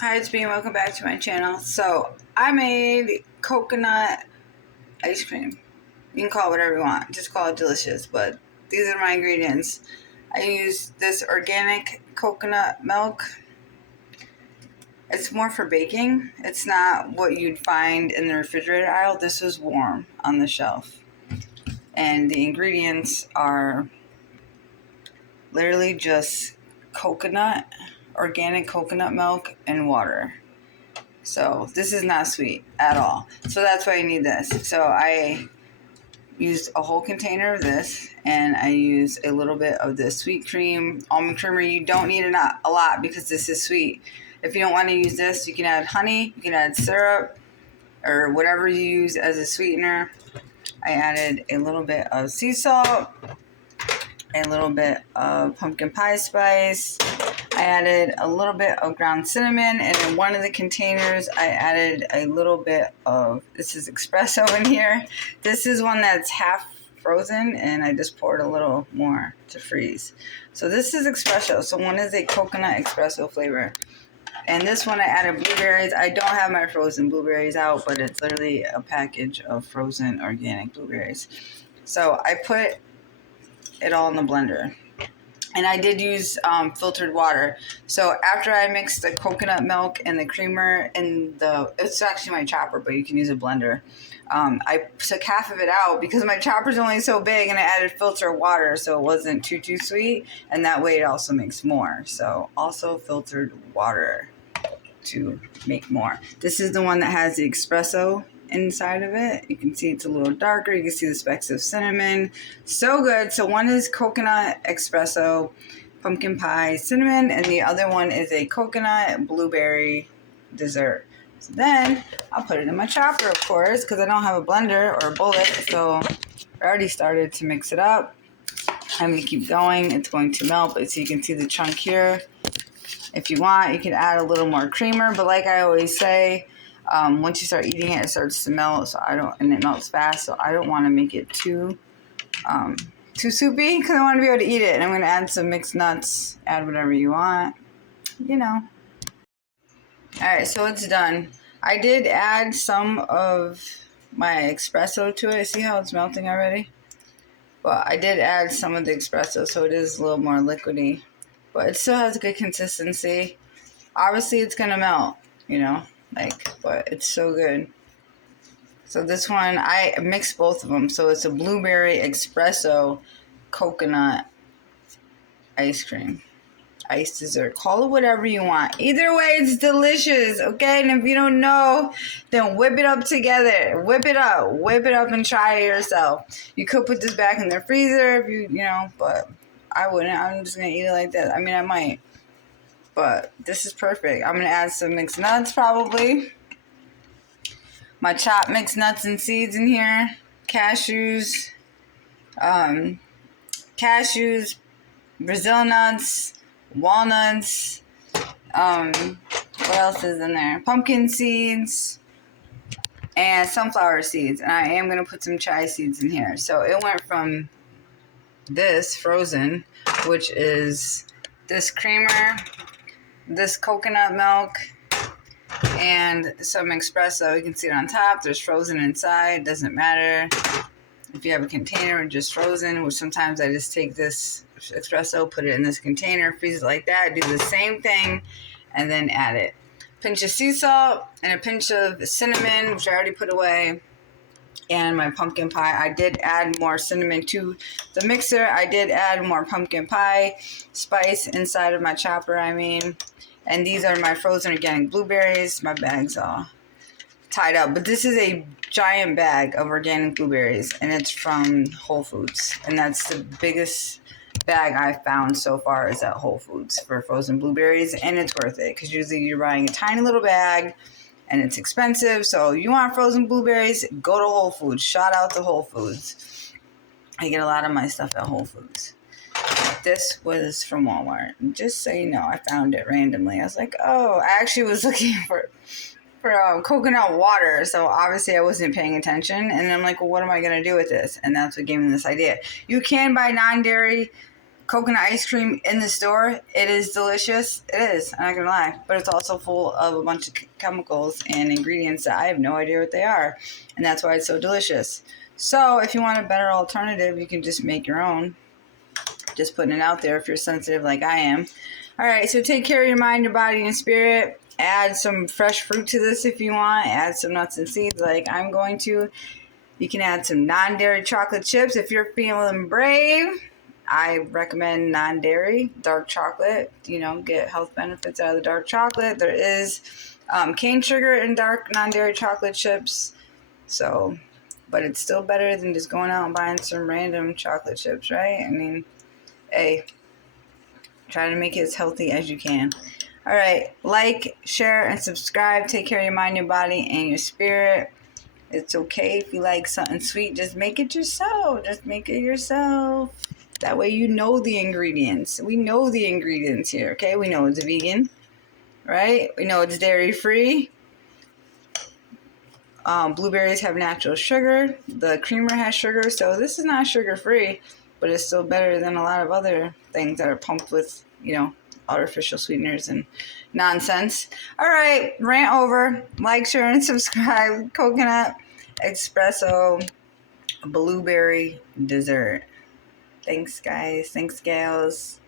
Hi, it's me. Welcome back to my channel. So I made coconut ice cream. You can call it whatever you want. Just call it delicious. But these are my ingredients. I use this organic coconut milk. It's more for baking. It's not what you'd find in the refrigerator aisle. This was warm on the shelf. And the ingredients are literally just coconut, organic coconut milk, and water. So this is not sweet at all. So that's why you need this. So I used a whole container of this, and I used a little bit of the sweet cream, almond creamer. You don't need a lot because this is sweet. If you don't want to use this, you can add honey, you can add syrup, or whatever you use as a sweetener. I added a little bit of sea salt, a little bit of pumpkin pie spice. I added a little bit of ground cinnamon, and in one of the containers I added a little bit of, this is espresso in here. This is one that's half frozen, and I just poured a little more to freeze. So this is espresso. So one is a coconut espresso flavor. And this one I added blueberries. I don't have my frozen blueberries out, but it's literally a package of frozen organic blueberries. So I put it all in the blender. And I did use filtered water. So after I mixed the coconut milk and the creamer and it's actually my chopper, but you can use a blender. I took half of it out because my chopper's only so big, and I added filtered water so it wasn't too sweet. And that way it also makes more. So also filtered water to make more. This is the one that has the espresso inside of it. You can see it's a little darker. You can see the specks of cinnamon. So good. So one is coconut espresso, pumpkin pie, cinnamon, and the other one is a coconut blueberry dessert. So then I'll put it in my chopper, of course, because I don't have a blender or a bullet. So I already started to mix it up. I'm going to keep going. It's going to melt, but so you can see the chunk here. If you want, you can add a little more creamer, but like I always say, once you start eating it, it starts to melt. And it melts fast. So I don't want to make it too soupy because I want to be able to eat it. And I'm going to add some mixed nuts. Add whatever you want, you know. All right, so it's done. I did add some of my espresso to it. See how it's melting already? But I did add some of the espresso, so it is a little more liquidy. But it still has a good consistency. Obviously, it's going to melt, but it's so good. So this one, I mixed both of them. So it's a blueberry espresso coconut ice cream. Ice dessert. Call it whatever you want. Either way, it's delicious, okay? And if you don't know, then whip it up together. Whip it up and try it yourself. You could put this back in the freezer if but I wouldn't. I'm just going to eat it like that. I mean, I might. But this is perfect. I'm going to add some mixed nuts probably. My chopped mixed nuts and seeds in here. Cashews. Brazil nuts. Walnuts. What else is in there? Pumpkin seeds. And sunflower seeds. And I am going to put some chia seeds in here. So it went from this frozen, which is this creamer, this coconut milk, and some espresso. You can see it on top. There's frozen inside. Doesn't matter if you have a container or just frozen, which sometimes I just take this espresso, put it in this container, freeze it like that, do the same thing, and then add it. Pinch of sea salt and a pinch of cinnamon, which I already put away, and my pumpkin pie. I did add more cinnamon to the mixer. I did add more pumpkin pie spice inside of my chopper, And these are my frozen organic blueberries. My bag's all tied up. But this is a giant bag of organic blueberries, and it's from Whole Foods. And that's the biggest bag I've found so far is at Whole Foods for frozen blueberries. And it's worth it because usually you're buying a tiny little bag and it's expensive. So you want frozen blueberries, go to Whole Foods. Shout out to Whole Foods. I get a lot of my stuff at Whole Foods. This was from Walmart. Just so you know, I found it randomly. I was like, oh, I actually was looking for coconut water. So obviously I wasn't paying attention. And I'm like, well, what am I going to do with this? And that's what gave me this idea. You can buy non-dairy coconut ice cream in the store. It is delicious. It is. I'm not gonna lie, but it's also full of a bunch of chemicals and ingredients that I have no idea what they are, and that's why it's so delicious. So if you want a better alternative, you can just make your own. Just putting it out there if you're sensitive like I am. All right, so take care of your mind, your body, and your spirit. Add some fresh fruit to this if you want. Add some nuts and seeds like I'm going to. You can add some non-dairy chocolate chips if you're feeling brave. I recommend non-dairy, dark chocolate. You know, get health benefits out of the dark chocolate. There is cane sugar in dark non-dairy chocolate chips. So, but it's still better than just going out and buying some random chocolate chips, right? I mean, hey, try to make it as healthy as you can. All right, like, share, and subscribe. Take care of your mind, your body, and your spirit. It's okay if you like something sweet. Just make it yourself. Just make it yourself. That way you know the ingredients. We know the ingredients here, okay? We know it's vegan, right? We know it's dairy-free. Blueberries have natural sugar. The creamer has sugar, so this is not sugar-free, but it's still better than a lot of other things that are pumped with, you know, artificial sweeteners and nonsense. All right, rant over. Like, share, and subscribe. Coconut Espresso Blueberry Dessert. Thanks, guys. Thanks, gals.